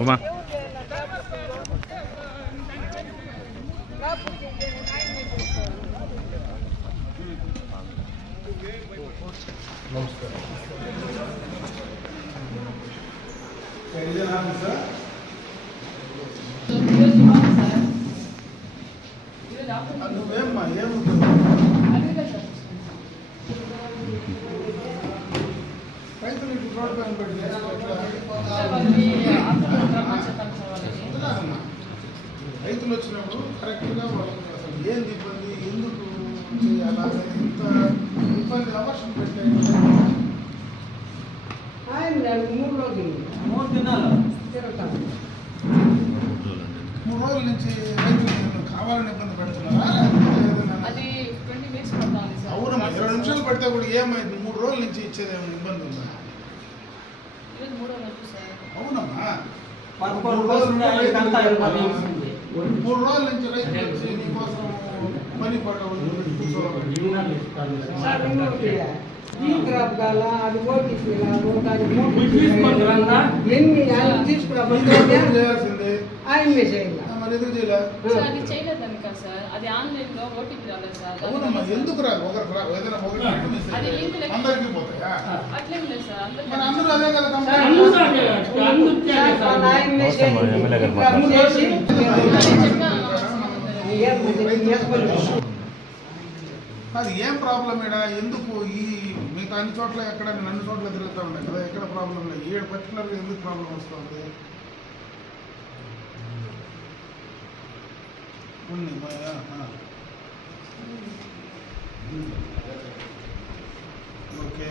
ఉమా రైతులు వచ్చినప్పుడు కరెక్ట్గా వాళ్ళకి అసలు ఏంది ఇబ్బంది, ఎందుకు చేయాలా, ఇంత ఇబ్బంది అవసరం పెట్టాయి. 3 రోజులు 3 రోజుల నుంచి రైతులు కావాలని ఇబ్బంది పెడుతున్నారా? అవునమ్మా, 20 నిమిషాలు పడితే కూడా ఏమైంది? 3 రోజుల నుంచి ఇచ్చేది ఏమైనా ఇబ్బంది ఉందా? అవునమ్మా, 3 రోజుల నుంచి రైతులు వచ్చి నీకోసం పని పడవలు ఈ క్రాప్ కాల అది ఓటీపీ ఎన్ని ఆయన చేయాల్సిందే. ఆయన మెసేజ్ మరి ఎందుకు చేయలే? అవునమ్మా, ఎందుకు రాదు? ఏదైనా అందరికీ పోతాయా? మరి అందరూ అదే కదా అది ఏం ప్రాబ్లం ఈడ? ఎందుకు ఈ మిగతా అన్ని చోట్ల ఎక్కడ అన్ని చోట్ల తిరుగుతూ ఉన్నాయి కదా, ఎక్కడ ప్రాబ్లం లేదు. ఈడ పర్టికులర్గా ఎందుకు ప్రాబ్లం వస్తుంది? ఓకే,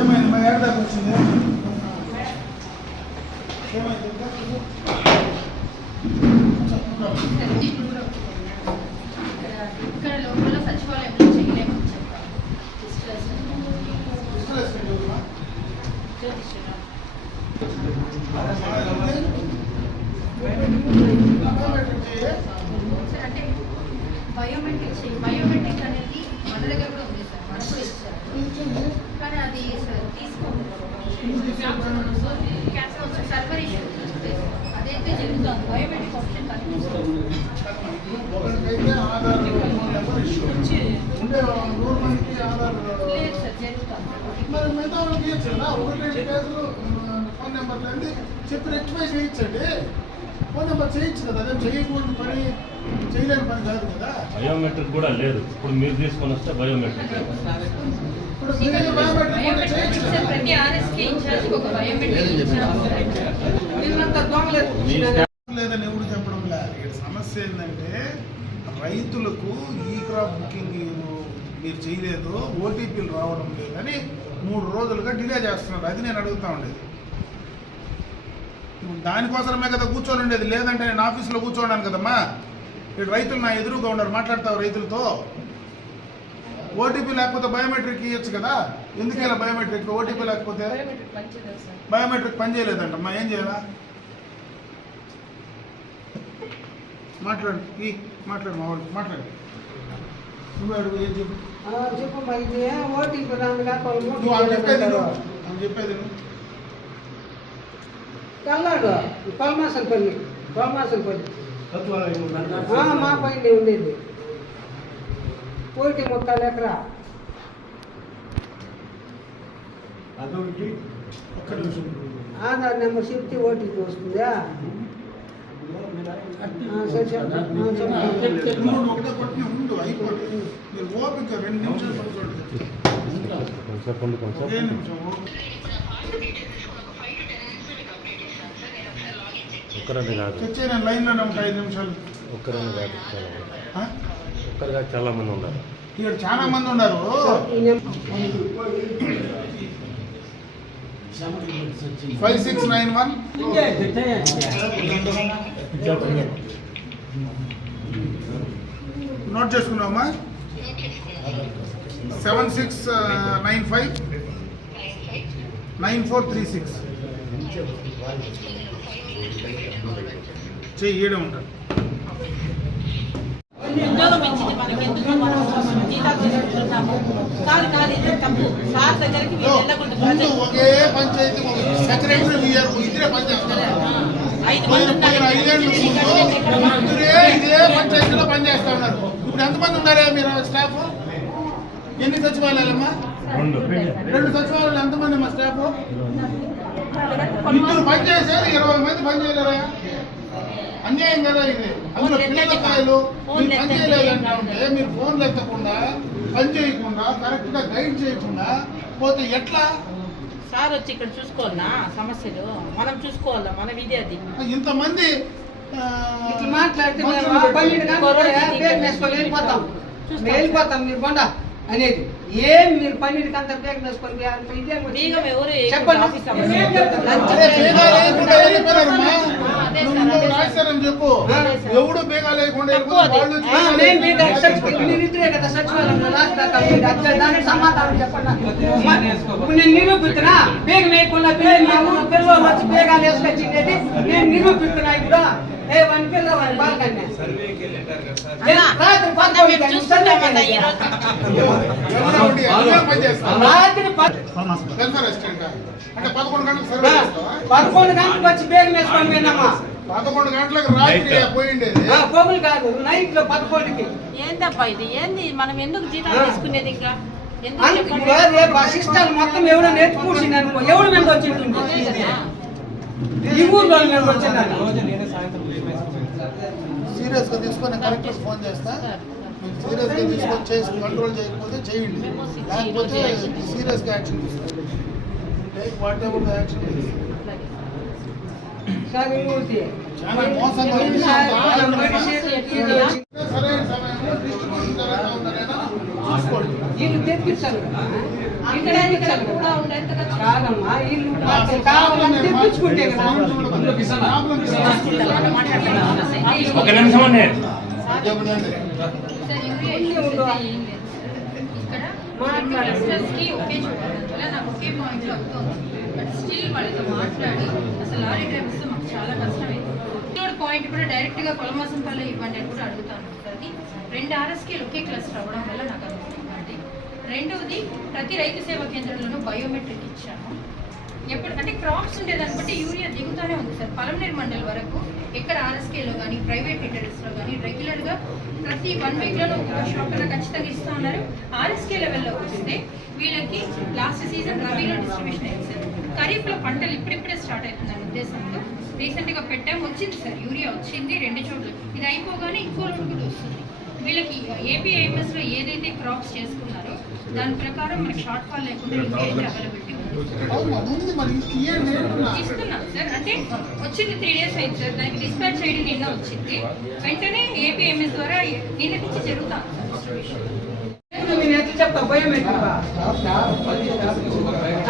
ఏమైంది? మా ఏడాది వచ్చింది, ఏమైంది? ఇక్కడ లోపల సచివాలయంలో చేయలేమని చెప్పారు. అంటే బయోమెట్రిక్ అనేది మన దగ్గర కూడా ఉంది సార్, మనకు కూడా ఇచ్చారు. కానీ అది తీసుకోండి, సర్వర్ ఇష్యూ అదైతే జరుగుతుంది. బయోమెట్రిక్ ఆప్షన్ కనిపిస్తుంది. ఒకరికైతే ఆధార్ నెంబర్ ఇష్యూ ఉండే 100 మందికి ఆధార్ లేదు సార్, జరుగుతుంది. మరి మిగతా వాళ్ళకి ఇవ్వచ్చు కదా. 1-2 కేసులు ఫోన్ నెంబర్లు అన్నీ చెప్పి రెక్టిఫై చేయించండి. ఫోన్ నెంబర్ చేయించు కదా, అదే చేయకూడదు పని, చేయలేని పని కాదు కదా. బయోమెట్రిక్ కూడా లేదు. ఇప్పుడు మీరు తీసుకొని వస్తే బయోమెట్రిక్ ఇప్పుడు మీరు బయోమెట్రిక్ చేయించు కదా. ప్రతి ఆర్ఎస్కే ఇన్ఛార్జ్ ఒక బయోమెట్రిక్ లేదని ఎవరు చెప్పడం లేదు. ఇక్కడ సమస్య ఏంటంటే రైతులకు ఈ క్రాప్ బుకింగ్ మీరు చేయలేదు, ఓటీపీలు రావడం లేదని 3 రోజులుగా డిలే చేస్తున్నారు. అది నేను అడుగుతా ఉండేది. దానికోసమే కదా కూర్చొని ఉండేది. లేదంటే నేను ఆఫీస్లో కూర్చోన్నాను కదమ్మా. ఇక్కడ రైతులు నా ఎదురుగా ఉన్నారు, మాట్లాడతావు రైతులతో. ఓటీపీ లేకపోతే బయోమెట్రిక్ ఇవ్వచ్చు కదా. ఎందుకైనా బయోమెట్రిక్? ఓటీపీ లేకపోతే బయోమెట్రిక్ పని చేయలేదంటమ్మా. ఏం చేయాలా? మాట్లాడు మా వాళ్ళు మాట్లాడు. నువ్వు అడుగు, ఏం చెప్పు. చెప్పు ఓటీపీ రాగా నువ్వు ఆమె చెప్పేది కల్లాడు పల్మాసలపల్లి మా పైన ఉండేది. 1.3 ఎకరా. ఆధార్ నెంబర్ చెప్తే ఓటీపీ వస్తుందా? ఒకటే కొట్టి ఉండు, అయిపోతుంది. మీరు ఓపిక 2 నిమిషాలు ఒకే నిమిషం. ఒక్కరని కాదు, తెచ్చే నేను లైన్లోనే ఉంటాను 5 నిమిషాలు. ఒక్కరని కాదు, ఒక్కరు కాదు, చాలా మంది ఉన్నారు. ఇక్కడ చాలా మంది ఉన్నారు. 5691 నోట్ చేసుకున్నావమ్మా? 76959436 చెయ్యడం ఉంటారు. ఉద్యోగం ఇచ్చింది మనకి ఎందుకు మనం జీతాలు తీసుకుంటున్నాము కాదు ఇదే తప్పు సార్ దగ్గరికి మీరు వెళ్ళకుండా ముందు ఒకే పంచాయతీ సెక్రటరీ ఇద్దరే పనిచేస్తారు. 5 మంది ఉన్నారు. 5 ఏళ్ళు ఇదే పంచాయతీలో పనిచేస్తా ఉన్నారు. ఇప్పుడు ఎంతమంది ఉన్నారా మీరు స్టాఫ్? ఎన్ని సచివాలయాలమ్మా? 2 సచివాలయాలు. ఎంతమంది మా స్టాఫ్? ఇద్దరు పనిచేశారు, 20 మంది పనిచేయలేరా? అన్యాయం కదా ఇది. అందులో పిల్లలకాయలు మీరు పని చేయలేదంటే మీరు ఫోన్లు ఎత్తకుండా పని చేయకుండా కరెక్ట్ గా గైడ్ చేయకుండా పోతే ఎట్లా? సార్ వచ్చి ఇక్కడ చూసుకోవాలనా సమస్యలు మనం చూసుకోవాలా మన విధి అది. ఇంతమంది ఇట్లా మాట్లాడితే వెళ్ళిపోతాం మీరు కొండ అనేది ఏం మీరు 12 గంటల బ్రేక్ వేసుకొని బీగం ఎవరు చెప్పండి. చెప్పు ఎవడు బేగా లేకుండా మీరిద్దరే కదా సచివాలయంలో లాస్ట్ దానికి సమాధానం చెప్పండి. నేను నిరూపిస్తున్నా బేగ వేయకుండా పిల్లలు వచ్చి బేగాలు వేసుకొచ్చింది నేను నిరూపిస్తున్నా. ఇప్పుడు ఏ 1 పిల్ల 1 బాల్కన్నా రాత్రి 11 గంటలకు వచ్చి బేగం వేసుకొని పోయినామా? 11 గంటలకు రాత్రి పోయిండేది. పొగులు కాదు నైట్ లో 11కి. ఏంటప్పా ఇది? ఏంది మనం ఎందుకు జీతాలు తీసుకునేది? ఇంకా రేపు అసిస్టెంట్ మొత్తం ఎవడో నేర్చుకుంటుంది అనుకో ఎవడు మీద వచ్చింది ఈ ఊర్లో మీద వచ్చిందని సీరియస్ గా తీసుకొని కలెక్టర్ ఫోన్ చేస్తా. సీరియస్ గా తీసుకొని చేసి కంట్రోల్ చేయకపోతే చేయండి, లేకపోతే సీరియస్ గా యాక్షన్ తీసుకోండి. వాట్ ఎవర్ యాక్షన్ చాలా మోసంగా సరైన సమయంలో డిస్ట్రిబ్యూషన్ జరుగుతూ ఉందనేనా చూసుకోండి. వీళ్ళు తెప్పించాలి కాదమ్మా వీళ్ళు కావాలని తెప్పించుకుంటే కదా. ఒక నిమిషం అండి. కి ఒకే చూడడం వల్ల నాకు ఒకే పాయింట్ లో అవుతుంది. బట్ స్టిల్ వాళ్ళతో మాట్లాడి అసలు లారీ డ్రైవర్స్ మాకు చాలా కష్టమైంది. ఇంకోటి పాయింట్ కూడా డైరెక్ట్ గా కొలమాసంపల్లి ఇవ్వండి అని కూడా అడుగుతాను. అది 2 RSKలు ఒకే క్లస్టర్ అవ్వడం వల్ల నాకు అనుకుంటుంది. రెండవది ప్రతి రైతు సేవా కేంద్రంలోనూ బయోమెట్రిక్ ఇచ్చాము. ఎప్పుడు అంటే క్రాప్స్ ఉండేదాన్ని బట్టి యూరియా దిగుతూనే ఉంది సార్. పలమనేరు మండల్ వరకు ఎక్కడ RSKలో కానీ ప్రైవేట్ లీటర్స్లో కానీ రెగ్యులర్గా ప్రతి 1 వీక్లోనూ ఒక షాప్లో ఖచ్చితంగా ఇస్తూ ఉన్నారు. RSK లెవెల్లో వస్తే వీళ్ళకి లాస్ట్ సీజన్ రబీలో డిస్ట్రిబ్యూషన్ అయింది సార్. ఖరీఫ్లో పంటలు ఇప్పుడిప్పుడే స్టార్ట్ అవుతుందని ఉద్దేశంతో రీసెంట్గా పెట్టాం. వచ్చింది సార్ యూరియా వచ్చింది 2 చోట్ల. ఇది అయిపోగానే ఇంకో లోడ్ కూడా వస్తుంది. వీళ్ళకి APIMSలో ఏదైతే క్రాప్స్ చేసుకున్నారో దాని ప్రకారం మనకి షార్ట్ ఫాల్ లేకుండా యూరియా అవైలబిలిటీ ఉంది. ఇస్తున్నాం సార్. అంటే వచ్చింది 3 days అయింది సార్. దానికి డిస్పాచ్ చేయడం నిన్న వచ్చింది. వెంటనే APIMS ద్వారా నిన్న నుంచి జరుగుతాం సార్ డిస్ట్రిబ్యూషన్. నేను ఎట్లా చెప్తా బయోమెట్రిక్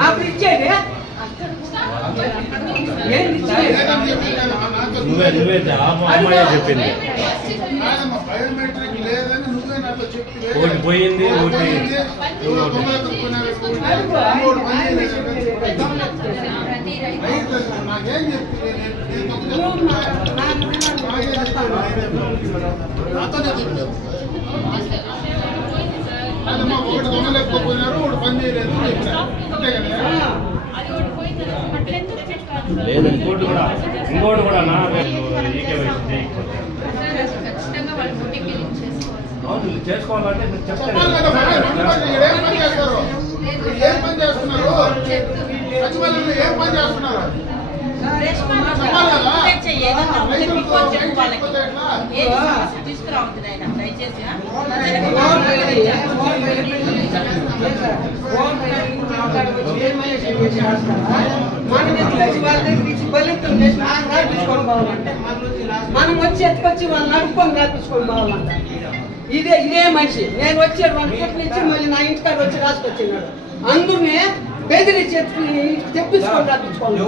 అప్పుడు ఇచ్చేది ఏంది ఇచ్చేది నువ్వే అమ్మాయి చెప్పింది. బయోమెట్రిక్ లేదని నువ్వే నాతో చెప్పి ఒకటి పోయింది ఒకటి నాకేం చెప్తుంది నాతోనే చెప్పారు. అదమ్మా ఒకటి దొంగలేకపోయినారు ఒకటి పని చేయలేదు అంతే కదా. లేదు ఇంకోటి కూడా నా ఖచ్చితంగా వాళ్ళు బోటింగ్ చేసుకోవాలి. చేసుకోవాలంటే చెప్పాలి కదా. ఏం పని చేస్తారు? ఏం పని చేస్తున్నారు? సచివాలయంలో ఏం పని చేస్తున్నారు? తీసుకురావద్దు ఆయన దయచేసి. మనం వచ్చి ఎత్తుకొచ్చి వాళ్ళు నడుపుకొని రాపించుకొని పోవాలంట. ఇదే మనిషి నేను వచ్చి 2 కోట్లు ఇచ్చి మళ్ళీ నా ఇంటికాడ వచ్చి రాసుకొచ్చినాడు. అందునే బెదిరించి తెప్పించుకొని రాపించుకోవాలి.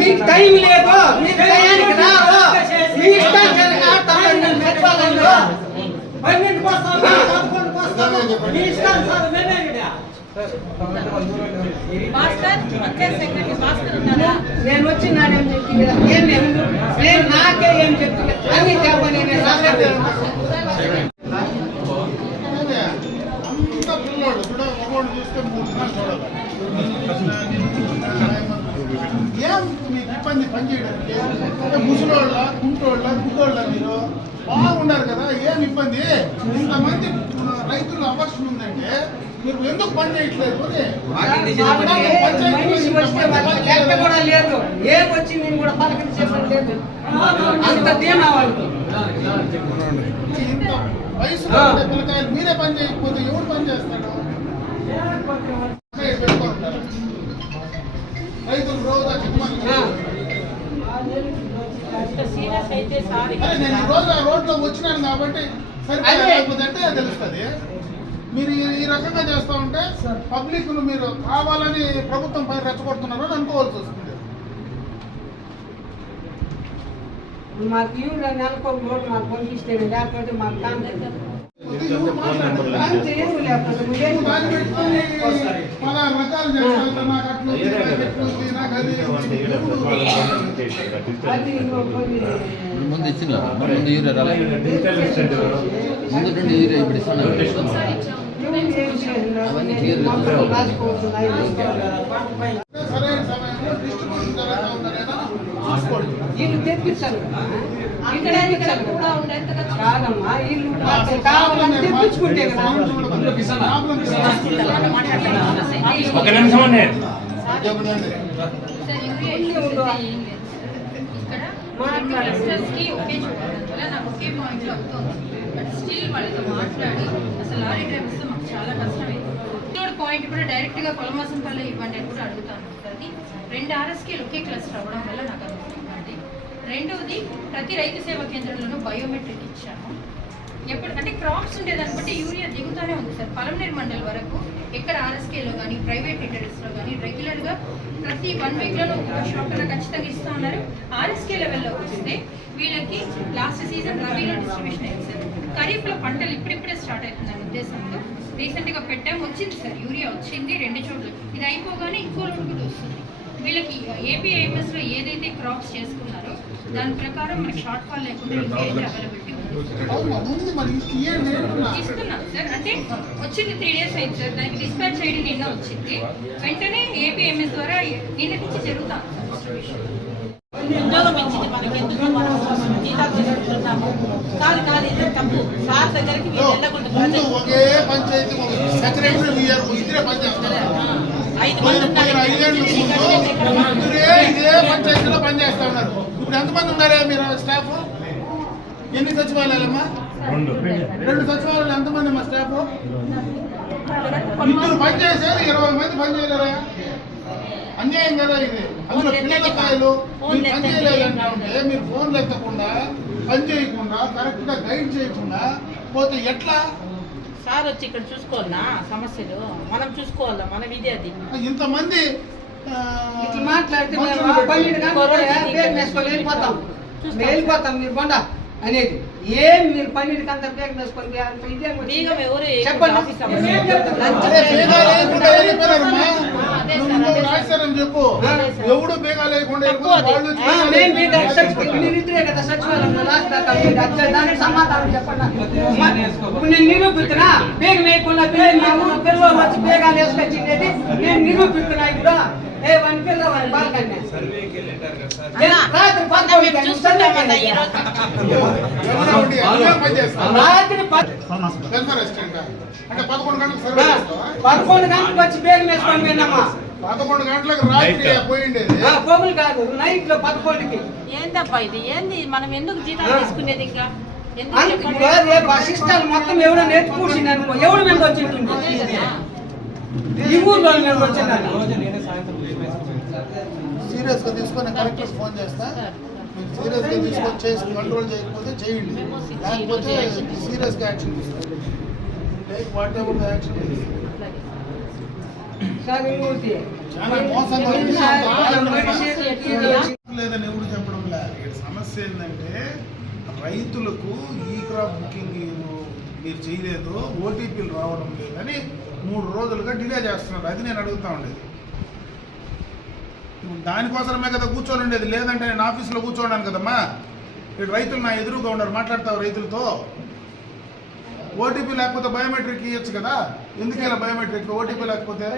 మీకు టైం లేదు, మీకు టయానికి రాదు, మీ ఇష్టానికి సచివాలయంలో 12కి వస్తాను, 11కి వస్తాను. మీ ఇష్టం సార్, మేమే ఇక్కడ. భాస్కర్ పంచాయత్ సెక్రటరీ భాస్కర్ ఉన్నారా? నేను వచ్చినానేం చెప్పి ఇక్కడ ఏం లేదు. నేను నాకే ఏం చెప్తున్నా అన్ని చెప్పని నేను రాలేదు. అంత పిల్లోడు కూడా ఒకటి చూస్తే 3 సార్లు చూడాలి. ఏం మీకు ఇబ్బంది పని చేయడానికి? ముసలోళ్ళ కుంటోళ్ళ గుడ్డోళ్ళ మీరు బాగుండారు కదా, ఏం ఇబ్బంది? ఇంతమంది రైతులు అవసరం ఉందంటే మీరు ఎందుకు పని చేయట్లేదు? మనిషి వస్తే వాళ్ళకి లెక్క కూడా లేదు. ఏం వచ్చి నేను కూడా పలకరించేది లేదు. అంత ధీమా వాళ్ళకి. ఇంత వయసులో ఉండే పిల్లకాయలు మీరే పని చేయకపోతే ఎవరు పని చేస్తాడు? పెట్టుకుంటారు రైతులు రోజు సీరియస్ అయితే సార్ నేను ఈ రోజు ఆ రోడ్లో వచ్చినాను కాబట్టి సరిపోతే అంటే తెలుస్తుంది. మీరు ఈ రకంగా చేస్తూ ఉంటే పబ్లిక్ మీరు కావాలని ప్రభుత్వం పైన రెచ్చగొడుతున్నారు అని అనుకోవాల్సి వస్తుంది. మాకు ఇవ్వలే, నెలకు ఒక నోటు మాకు పంపిస్తే లేకపోతే మాకు కాంతి ఏమి లేకపోతే నువ్వేం దాన్ని పెట్టుకొని పలా రకాలు చేస్తారు. నాకు అట్లా ఉంది, నాకు ఎట్లా ఉంది, నాకు అది అది ముందు ఇచ్చిన ముందు యూరియా రాలేదు, ముందు నుండి యూరియా ఇప్పుడు ఇస్తున్నారు. సరైన సమయంలో డిస్ట్రిబ్యూషన్ జరుగుతూ ఉందనేదా చూసుకోండి. వీళ్ళు తెప్పించాలి కదా, ఇక్కడ ఇక్కడ కూడా ఉండేంత కాదమ్మా. వీళ్ళు కావాలని తెప్పించుకుంటే కదా. ఒక నిమిషం అండి. సార్ యూరియా ఇష్యూస్ అయితే ఏం లేదు సార్. ఇక్కడ క్లస్టర్స్కి ఒకే చూడడం వల్ల నాకు ఒకే పాయింట్లో అవుతుంది. బట్ స్టిల్ వాళ్ళతో మాట్లాడి అసలు లారీ డ్రైవర్స్ మాకు చాలా కష్టమైంది. పాయింట్ కూడా డైరెక్ట్గా కొలమాసంపల్లి ఇవ్వండి అని కూడా అడుగుతాను. అది 2 RSKలు ఒకే క్లస్టర్ అవ్వడం వల్ల నాకు అనుకుంటుంది. రెండవది ప్రతి రైతు సేవా కేంద్రంలోనూ బయోమెట్రిక్ ఇచ్చాము. ఎప్పుడు అంటే క్రాప్స్ ఉండేదాన్ని బట్టి యూరియా దిగుతూనే ఉంది సార్. పలమనేరు మండల్ వరకు ఎక్కడ RSKలో కానీ ప్రైవేట్ లిటరేట్స్లో కానీ రెగ్యులర్గా ప్రతి 1 వీక్లోనూ ఒక షాప్ కన్నా ఖచ్చితంగా ఇస్తూ ఉన్నారు. RSK లెవెల్లో వస్తే వీళ్ళకి లాస్ట్ సీజన్ రబీలో డిస్ట్రిబ్యూషన్ అయింది సార్. ఖరీఫ్లో పంటలు ఇప్పుడిప్పుడే స్టార్ట్ అవుతుందని ఉద్దేశంతో రీసెంట్గా పెట్టాం. వచ్చింది సార్, యూరియా వచ్చింది 2 చోట్ల. ఇది అయిపోగానే ఇంకో లోడ్ కూడా వస్తుంది. వీళ్ళకి APIMSలో ఏదైతే క్రాప్స్ చేసుకున్నారో దాని ప్రకారం మనకి షార్ట్ ఫాల్ లేకుండా యూరియా అయితే అవైలబిలిటీ ఇస్తున్నాం సార్. అంటే వచ్చింది 3 days అయింది సార్. దానికి డిస్పాచ్ ఐడి నిన్న వచ్చింది. వెంటనే APIMS ద్వారా నిన్న నుంచి జరుగుతాం ఉద్యోగం ఇచ్చింది మనకి ఎందుకు మనం జీతాలు తీసుకుంటున్నాము? కాదు కాదు ఇదే తప్పు. సార్ దగ్గరికి మీరు వెళ్ళకూడదు. ముందు ఒకే పంచాయతీ సెక్రటరీ ఇద్దరే పని చేస్తారు. 5 మంది ఉన్నారు. 5 ఏళ్ళు ఇదే పంచాయతీలో పనిచేస్తా ఉన్నారు. ఇప్పుడు ఎంతమంది ఉన్నారా మీరు స్టాఫ్? ఎన్ని సచివాలయాలమ్మా? 2 సచివాలయాలు. ఎంతమంది మా స్టాఫ్? 2 పనిచేసారు, 20 మంది పనిచేయలేరా? అన్యాయం కదా ఇది. అందులో పిల్లలకాయలు మీరు పని చేయలేదంటే మీరు ఫోన్లు ఎత్తకుండా పని చేయకుండా కరెక్ట్గా గైడ్ చేయకుండా పోతే ఎట్లా? సార్ వచ్చి ఇక్కడ చూసుకోవాలన్నా సమస్యలు మనం చూసుకోవాలా, మన విధి అది. ఇంతమంది ఇట్లా మాట్లాడితే వెళ్ళిపోతాం మీరు బండ అనేది ఏం మీరు 12 అంతా బ్రేక్ వేసుకొని చెప్పు. ఎవడు బేగా లేకుండా మీరిద్దరే కదా సచివాలయంలో లాస్ట్ దానికి సమాధానం చెప్పండి. ఇప్పుడు నేను నిరూపిస్తున్నా బేగ వేయకుండా పిల్లలు వచ్చి బేగాలు వేసుకొచ్చింది నేను నిరూపిస్తున్నా. ఇప్పుడు ఏ 1 పిల్ల బాల్కన్నా రాత్రి 11 గంటలకు వచ్చి బేగం వేసుకొని పోయినామా? 11 గంటలకు రాత్రి పోయిండేది. పొగులు కాదు, నైట్ లో 11కి. ఏందబ్బా ఇది? ఏంది మనం ఎందుకు జీతాలు తీసుకునేది? ఇంకా రేపు అసిస్టెంట్ మొత్తం ఎవడో నేర్చుకుంటుంది అనుకో, ఎవడు మీద వచ్చింటుంది ఈ ఊర్లో మీద వచ్చిందని సీరియస్ గా తీసుకొని కలెక్టర్ ఫోన్ చేస్తా. సీరియస్ గా తీసుకొని చేసి కంట్రోల్ చేయకపోతే చేయండి, లేకపోతే సీరియస్ గా యాక్షన్ తీసుకోండి. Take what ever action. చాలా మోసంగా లేదని ఎవరు చెప్పడం లేదు. ఇక్కడ సమస్య ఏంటంటే రైతులకు ఈ క్రాప్ బుకింగ్ మీరు చేయలేదు, ఓటీపీలు రావడం లేదని 3 రోజులుగా డిలే చేస్తున్నారు. అది నేను అడుగుతా ఉండేది. దానికోసమే కదా కూర్చొని ఉండేది, లేదంటే నేను ఆఫీస్లో కూర్చోన్నాను కదమ్మా. ఇక్కడ రైతులు నా ఎదురుగా ఉన్నారు, మాట్లాడతావు రైతులతో. ఓటీపీ లేకపోతే బయోమెట్రిక్ ఇవ్వచ్చు కదా. ఎందుకు ఇలా బయోమెట్రిక్? ఓటీపీ లేకపోతే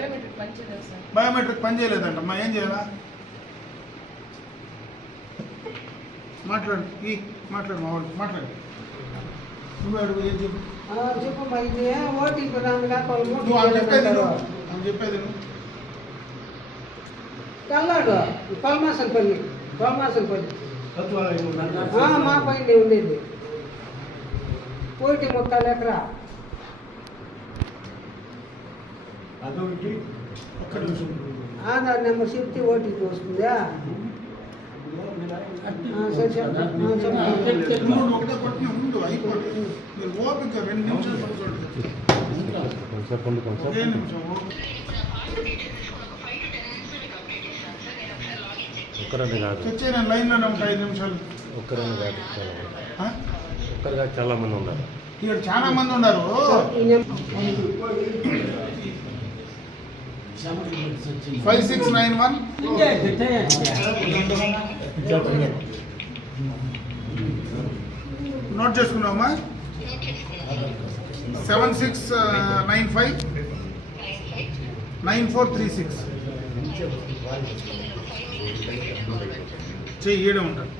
బయోమెట్రిక్ పని చేయలేదంటమ్మా, ఏం చేయాలా? మాట్లాడు మా వాళ్ళు మాట్లాడు. నువ్వు అడుగు, ఏం చెప్పు. చెప్పు మరి ఓటీపీ రాగా నువ్వు ఆమె చెప్పేది నువ్వు కల్లాడు పల్మాసనపల్లి మా పైన ఉండేది. కోటి 30 ఎకరా. ఒక్క నిమిషం. ఆధార్ నెంబర్ చెప్తే ఓటీపీ వస్తుందా? సరే నువ్వు ఒకటే కొట్టిన ఉండు, అయిపోతుంది. మీరు ఓపిక 2 నిమిషాలు పడుకోండి. ఒకే నిమిషం ఒక్కరని కాదు, తెచ్చే నేను లైన్లోనే ఉంటా 5 నిమిషాలు. ఒక్కరని కాదు, ఒక్కరుగా చాలా మంది ఉన్నారు. ఇక్కడ చాలా మంది ఉన్నారు. ఈ నెంబర్ 5691 నోట్ చేసుకున్నావమ్మా. 7695 9436 చెయ్యి, ఈడే ఉంటాను.